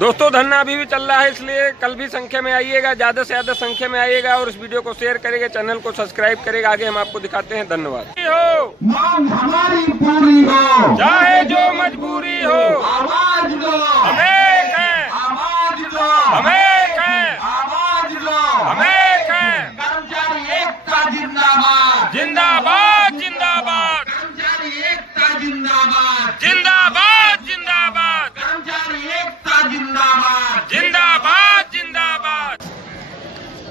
दोस्तों धरना अभी भी चल रहा है, इसलिए कल भी संख्या में आइएगा, ज्यादा से ज्यादा संख्या में आइएगा और इस वीडियो को शेयर करेगा, चैनल को सब्सक्राइब करेगा। आगे हम आपको दिखाते हैं। धन्यवाद। हो मांग हमारी पूरी हो, चाहे जो मजबूरी हो, आवाज लो, हमें है, आवाज लो, हमें है, आवाज लो, हमें है। कर्मचारी एकता जिंदाबाद, जिंदाबाद जिंदाबाद, कर्मचारी एकता जिंदाबाद, जिंदाबाद जिंदाबाद, कर्मचारी एकता जिंदाबाद, जिंदाबाद जिंदाबाद।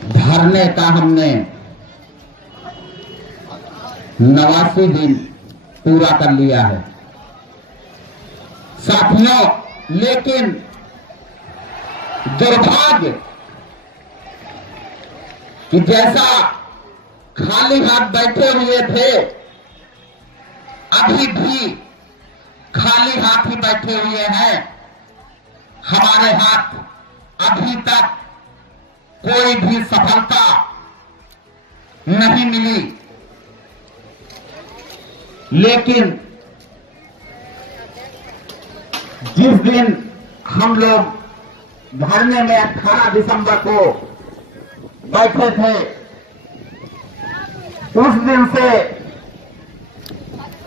धरने का हमने 89 दिन पूरा कर लिया है साथियों, लेकिन दुर्भाग्य कि जैसा खाली हाथ बैठे हुए थे, अभी भी खाली हाथ ही बैठे हुए हैं। हमारे हाथ अभी तक कोई भी सफलता नहीं मिली, लेकिन जिस दिन हम लोग धरने में 18 दिसंबर को बैठे थे, उस दिन से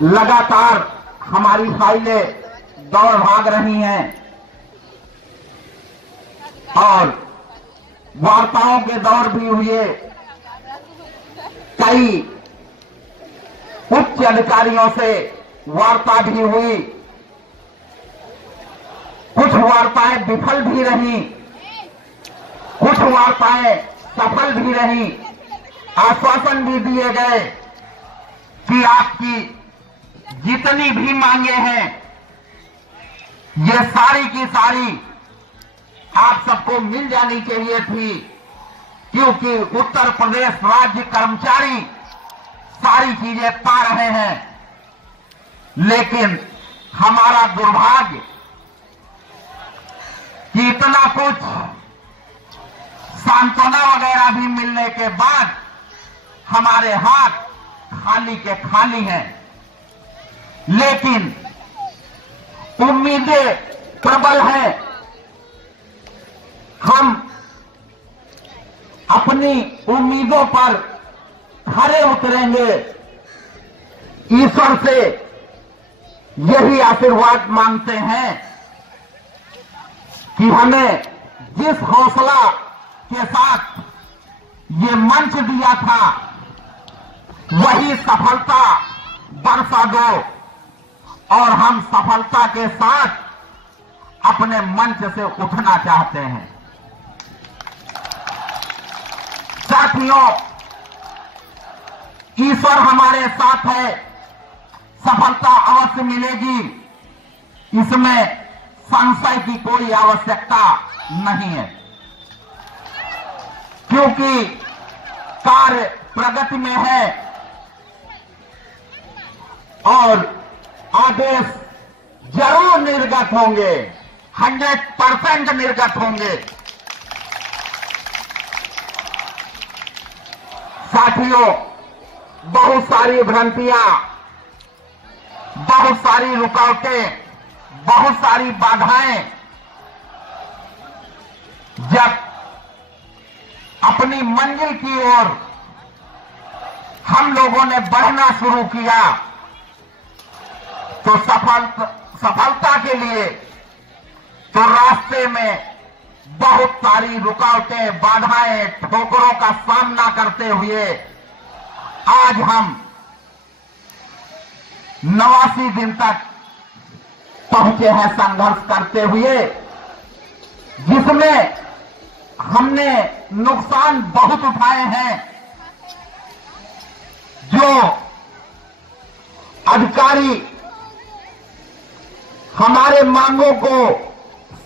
लगातार हमारी फाइलें दौड़ भाग रही हैं और वार्ताओं के दौर भी हुए। कई उच्च अधिकारियों से वार्ता भी हुई, कुछ वार्ताएं विफल भी रही, कुछ वार्ताएं सफल भी रही। आश्वासन भी दिए गए कि आपकी जितनी भी मांगे हैं, ये सारी की सारी आप सबको मिल जानी चाहिए थी, क्योंकि उत्तर प्रदेश राज्य कर्मचारी सारी चीजें पा रहे हैं। लेकिन हमारा दुर्भाग्य कि इतना कुछ सांत्वना वगैरह भी मिलने के बाद हमारे हाथ खाली के खाली हैं। लेकिन उम्मीदें प्रबल हैं। हम अपनी उम्मीदों पर खरे उतरेंगे। ईश्वर से यही आशीर्वाद मांगते हैं कि हमें जिस हौसला के साथ ये मंच दिया था, वही सफलता बरसा दो और हम सफलता के साथ अपने मंच से उठना चाहते हैं। साथियों, ईश्वर हमारे साथ है, सफलता अवश्य मिलेगी, इसमें संशय की कोई आवश्यकता नहीं है, क्योंकि कार्य प्रगति में है और आदेश जरूर निर्गत होंगे, 100% निर्गत होंगे। साथियों, बहुत सारी भ्रांतियां, बहुत सारी रुकावटें, बहुत सारी बाधाएं जब अपनी मंजिल की ओर हम लोगों ने बढ़ना शुरू किया, तो सफलता के लिए तो रास्ते में बहुत सारी रुकावटें, बाधाएं, ठोकरों का सामना करते हुए आज हम 89 दिन तक पहुंचे हैं संघर्ष करते हुए, जिसमें हमने नुकसान बहुत उठाए हैं। जो अधिकारी हमारे मांगों को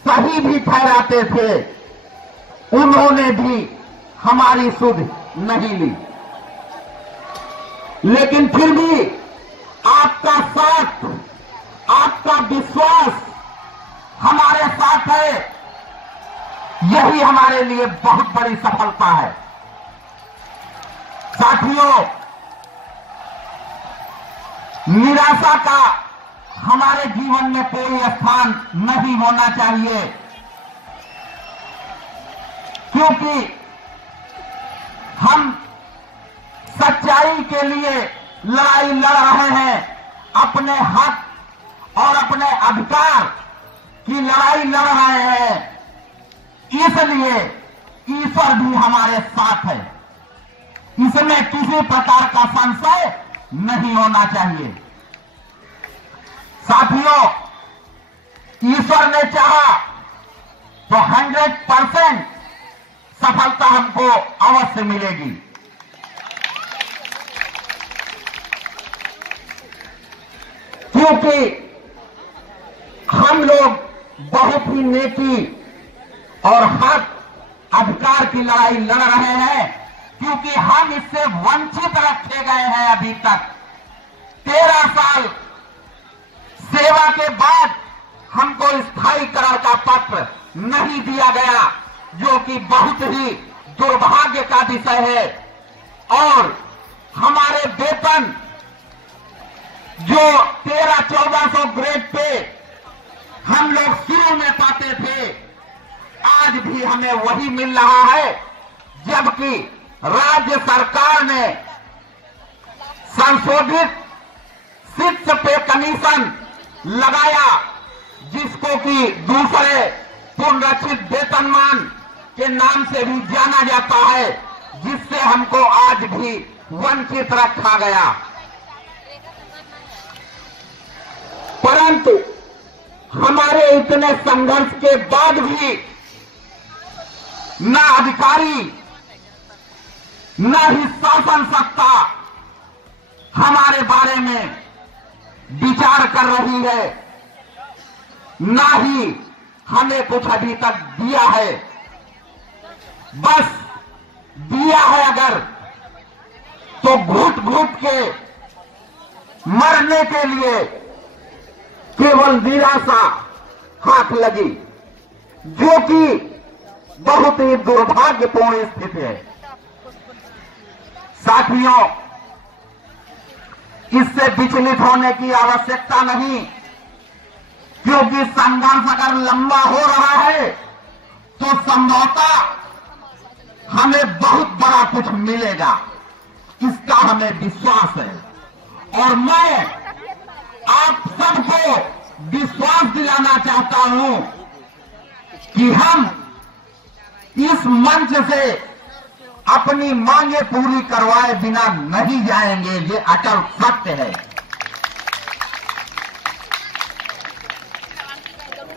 सही भी ठहराते थे, उन्होंने भी हमारी सुध नहीं ली, लेकिन फिर भी आपका साथ, आपका विश्वास हमारे साथ है, यही हमारे लिए बहुत बड़ी सफलता है। साथियों, निराशा का हमारे जीवन में कोई स्थान नहीं होना चाहिए। क्योंकि हम सच्चाई के लिए लड़ाई लड़ रहे हैं, अपने हक और अपने अधिकार की लड़ाई लड़ रहे हैं। इसलिए ईश्वर भी हमारे साथ है, इसमें किसी प्रकार का संशय नहीं होना चाहिए। साथियों, ईश्वर ने चाहा तो 100% सफलता हमको अवश्य मिलेगी। क्योंकि हम लोग बहुत ही नेकी और हक अधिकार की लड़ाई लड़ रहे हैं, क्योंकि हम इससे वंचित रखे गए हैं। अभी तक 13 साल सेवा के बाद हमको स्थायीकरण का पत्र नहीं दिया गया, जो कि बहुत ही दुर्भाग्य का विषय है। और हमारे वेतन जो 1300-1400 ग्रेड पे हम लोग शुरू में पाते थे, आज भी हमें वही मिल रहा है, जबकि राज्य सरकार ने संशोधित शिफ्ट पे कमीशन लगाया, जिसको कि दूसरे पुनर्रचित वेतनमान के नाम से भी जाना जाता है, जिससे हमको आज भी वंचित रखा गया। परंतु हमारे इतने संघर्ष के बाद भी न अधिकारी न ही शासन सत्ता हमारे बारे में विचार कर रही है, न ही हमें कुछ अभी तक दिया है। बस दिया है अगर तो घुट घुट के मरने के लिए केवल निराशा हाथ लगी, जो कि बहुत ही दुर्भाग्यपूर्ण स्थिति है। साथियों, इससे विचलित होने की आवश्यकता नहीं, क्योंकि संघर्ष अगर लंबा हो रहा है तो संभवतः हमें बहुत बड़ा कुछ मिलेगा, इसका हमें विश्वास है। और मैं आप सबको विश्वास दिलाना चाहता हूं कि हम इस मंच से अपनी मांगे पूरी करवाए बिना नहीं जाएंगे, ये अटल सत्य है।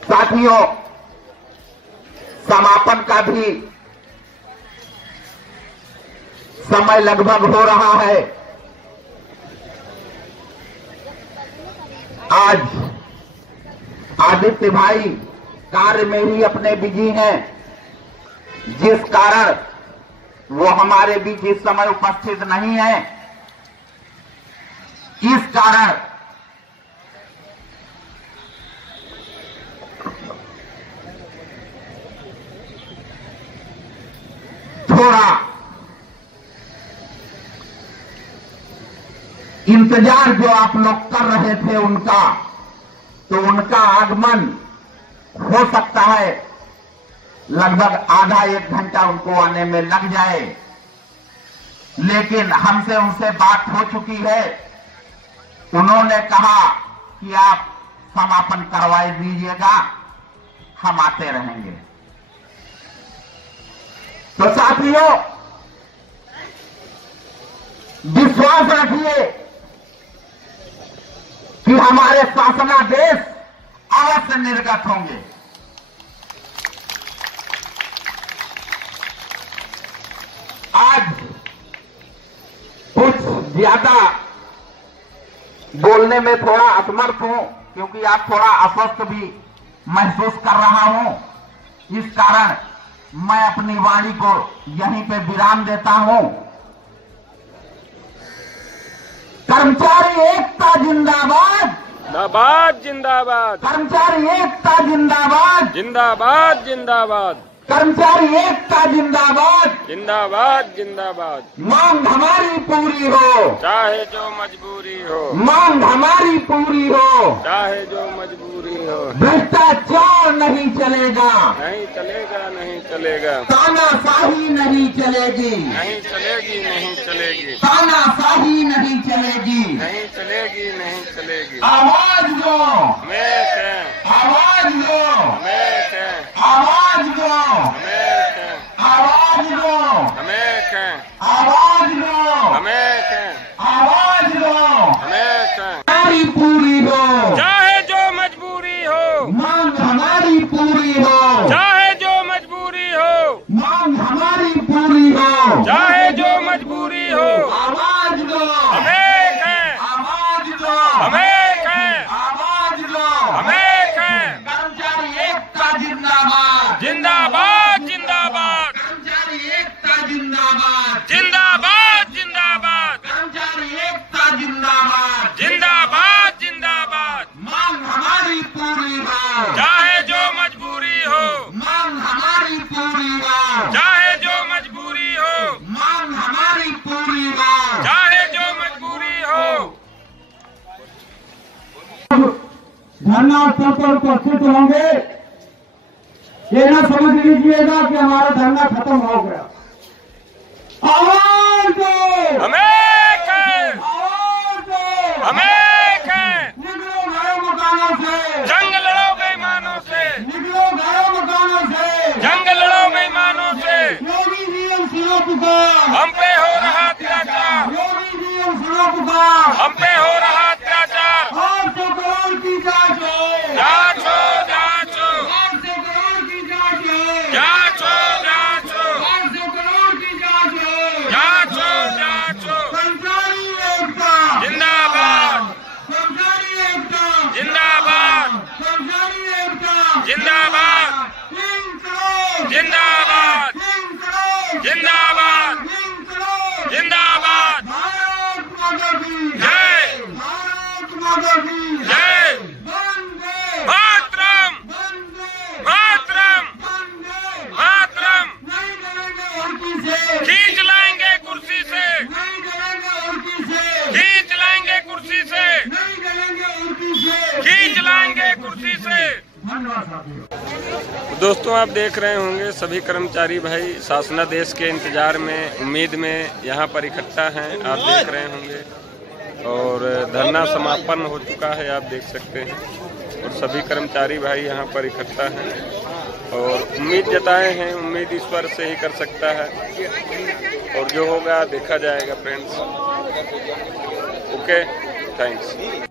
साथियों, समापन का भी समय लगभग हो रहा है। आज आदित्य भाई कार्य में ही अपने बिजी हैं, जिस कारण वो हमारे बीच इस समय उपस्थित नहीं है। इस कारण थोड़ा इंतजार जो आप लोग कर रहे थे उनका, तो उनका आगमन हो सकता है लगभग आधा एक घंटा उनको आने में लग जाए, लेकिन हमसे उनसे बात हो चुकी है। उन्होंने कहा कि आप समापन करवाए दीजिएगा, हम आते रहेंगे। तो साथियों, विश्वास रखिए कि हमारे शासनादेश अवश्य निर्गत होंगे। आज कुछ ज्यादा बोलने में थोड़ा असमर्थ हूं, क्योंकि आप थोड़ा अस्वस्थ भी महसूस कर रहा हूं। इस कारण मैं अपनी वाणी को यहीं पे विराम देता हूं। कर्मचारी एकता जिंदाबाद, जिंदाबाद जिंदाबाद, कर्मचारी एकता जिंदाबाद, जिंदाबाद जिंदाबाद, कर्मचारी एकता जिंदाबाद, जिंदाबाद जिंदाबाद। मांग हमारी पूरी हो, चाहे जो मजबूरी हो, मांग हमारी पूरी हो, चाहे जो मजबूरी हो। भ्रष्टाचार नहीं नहीं चलेगा, नहीं चलेगा, नहीं चलेगा, तानाशाही नहीं चलेगी, नहीं चलेगी, नहीं चलेगी, तानाशाही नहीं चलेगी, नहीं चलेगी, नहीं चलेगी। आवाज दो, मैं क्या, आवाज दो, मैं क्या, आवाज दो, मैं क्या, आवाज दो, हमें क्या, आवाज दो, हमें क्या, आवाज दो, हमें क्या। हमारी पूरी हो, चाहे जो मजबूरी हो, मांग हमारी पूरी हो, चाहे जो मजबूरी हो, मांग हमारी पूरी हो, चाहे जो मजबूरी हो, आवाज दो, हमें क्या, आवाज दो, हमें क्या, आवाज दो, हमें क्या। कर्मचारी एकता जिंदाबाद, जिंदाबाद, जिंदाबाद, कर्मचारी एकता जिंदाबाद, जिंदाबाद, जिंदाबाद, कर्मचारी एकता जिंदाबाद, जिंदाबाद, जिंदाबाद। मांग हमारी पूरी हो, चाहे जो मजबूरी हो, मांग हमारी पूरी हो, चाहे जो मजबूरी हो, मांग हमारी पूरी हो, चाहे जो मजबूरी हो। धरना स्थल पर उपस्थित होंगे, ये न समझ लीजिएगा कि हमारा धरना खत्म हो गया। आवाज दो, हमें क्या, आवाज दो, हमें क्या। निकलो घरों मकानों से, जंग लड़ो बेईमानों से, निकलो घरों मकानों से, जंग लड़ो बेईमानों से। योगी जी हम सुनो पुकार, हम पे हो रहा अत्याचार, योगी जी हम सुनो पुकार, हम पे हो रहा अत्याचार। 800 करोड़ की जांच हो, जांच हो, जांच हो, 800 करोड़ की जांच हो, जांच हो, जांच हो, 800 करोड़ की जांच हो, जांच हो, जांच हो। कर्मचारी एकता जिंदाबाद, कर्मचारी एकता जिंदाबाद, कर्मचारी एकता जिंदाबाद, 3 करोड़ जिंदाबाद, 3 करोड़ जिंदाबाद, 3 करोड़ जिंदाबाद। भारत माता की जय, भारत माता की जय, वंदे मातरम, वंदे मातरम, वंदे मातरम। नहीं डरेंगे उल्टी से, खींच लाएंगे कुर्सी से, नहीं डरेंगे उल्टी से, खींच लाएंगे कुर्सी से, नहीं डरेंगे उल्टी से। खींच लाएंगे कुर्सी से। धन्यवाद साथियों। दोस्तों, आप देख रहे होंगे सभी कर्मचारी भाई शासनादेश के इंतजार में, उम्मीद में यहाँ पर इकट्ठा हैं। आप देख रहे होंगे और धरना समापन हो चुका है, आप देख सकते हैं। और सभी कर्मचारी भाई यहाँ पर इकट्ठा हैं और उम्मीद जताए हैं। उम्मीद ईश्वर से ही कर सकता है और जो होगा देखा जाएगा फ्रेंड्स। Okay, thanks.